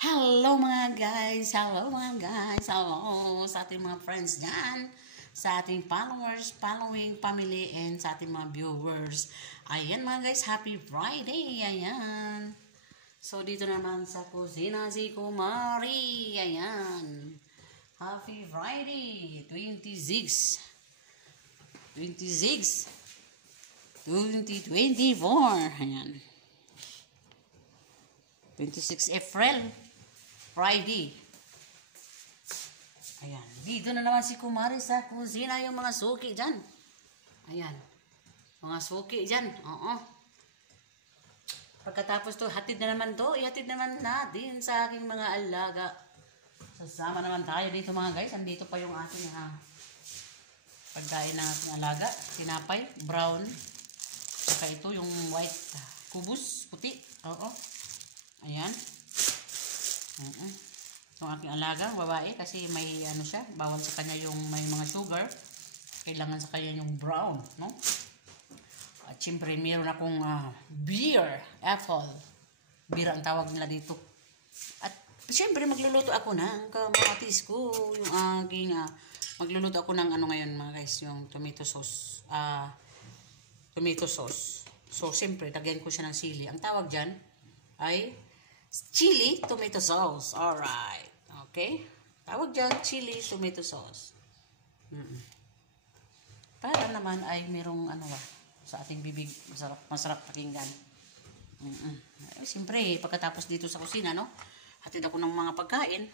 Hello mga guys! Hello mga guys! Hello sa ating mga friends dyan, sa ating followers, following, family, and sa ating mga viewers. Ayan mga guys, happy Friday! Ayan. So dito naman sa kusina si Kumari. Ayan. Happy Friday! 26 2024. Ayan. 26 April. Friday. Ayan. Dito na naman si Kumari sa kusina, yung mga suki dyan. Ayan. Mga suki dyan. Oo. Pagkatapos to, hatid na naman to. Ihatid naman natin sa aking mga alaga. Sasama naman tayo dito mga guys. Andito pa yung ating pagkain ng ating alaga. Tinapay, brown. Saka ito yung white kubus, puti. Oo. Ayan. Yung aking alaga, babae, kasi may ano siya, bawal sa kanya yung may mga sugar. Kailangan sa kanya yung brown, no? At syempre, meron akong beer, apple. Beer ang tawag nila dito. At syempre, magluluto ako ng kamatis ko. Yung aking, magluluto ako ng ano ngayon mga guys, yung tomato sauce. Tomato sauce. So, syempre, lagyan ko siya ng sili. Ang tawag dyan ay chili tomato sauce. Alright. Okay? Tawag dyan, chili tomato sauce. Para naman ay merong ano sa ating bibig. Masarap pakinggan. Siyempre, pagkatapos dito sa kusina, no? Hatid ako ng mga pagkain.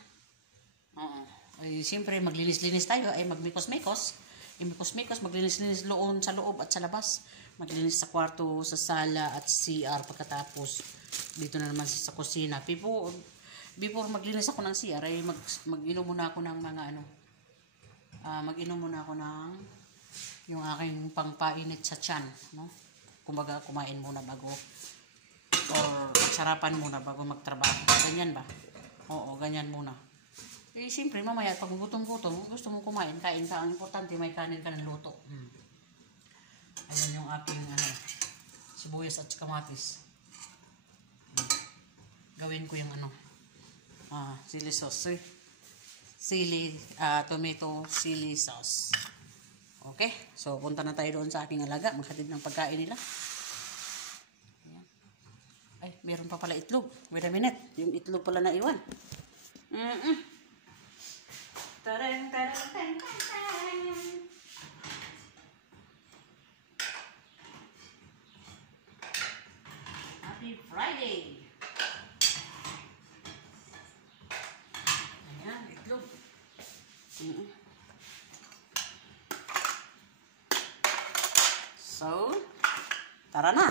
Siyempre, maglinis-linis tayo. Ay magmikos-mikos. Imikos-mikos, maglinis-linis loon sa loob at sa labas. Maglinis sa kwarto, sa sala at CR pagkatapos. Dito na naman sa kusina. Before maglinis ako ng CR, ay mag-inom muna ako ng mga mag-inom muna ako ng yung aking pangpainit sa tiyan, no? Kumbaga, kumain muna bago or sarapan muna bago magtrabaho. Ganyan ba? Oo, ganyan muna. Eh, siyempre, mamaya, pag gutom-gutom, gusto mong kumain, kain ka. Ang importante, may kanin ka ng luto. Ayan yung aking sibuyas at kamatis. Gawin ko yung chili sauce. Tomato chili sauce. Okay? So, punta na tayo doon sa aking alaga. Maghatid ng pagkain nila. Ayan. Ay, meron pa pala itlog. Wait a minute. Yung itlog pala na iwan. Tarang, tarang, tarang, tarang. Happy Friday! Ayan, itlog. So, tara na!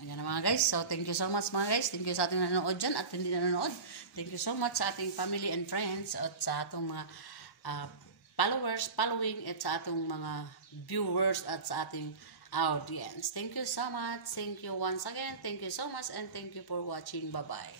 Ayan na mga guys. So, thank you so much mga guys. Thank you sa ating nanonood dyan at hindi nanonood. Thank you so much sa ating family and friends at sa atong mga followers, following at sa atong mga viewers at sa ating audience. Thank you so much. Thank you once again. Thank you so much and thank you for watching. Bye-bye.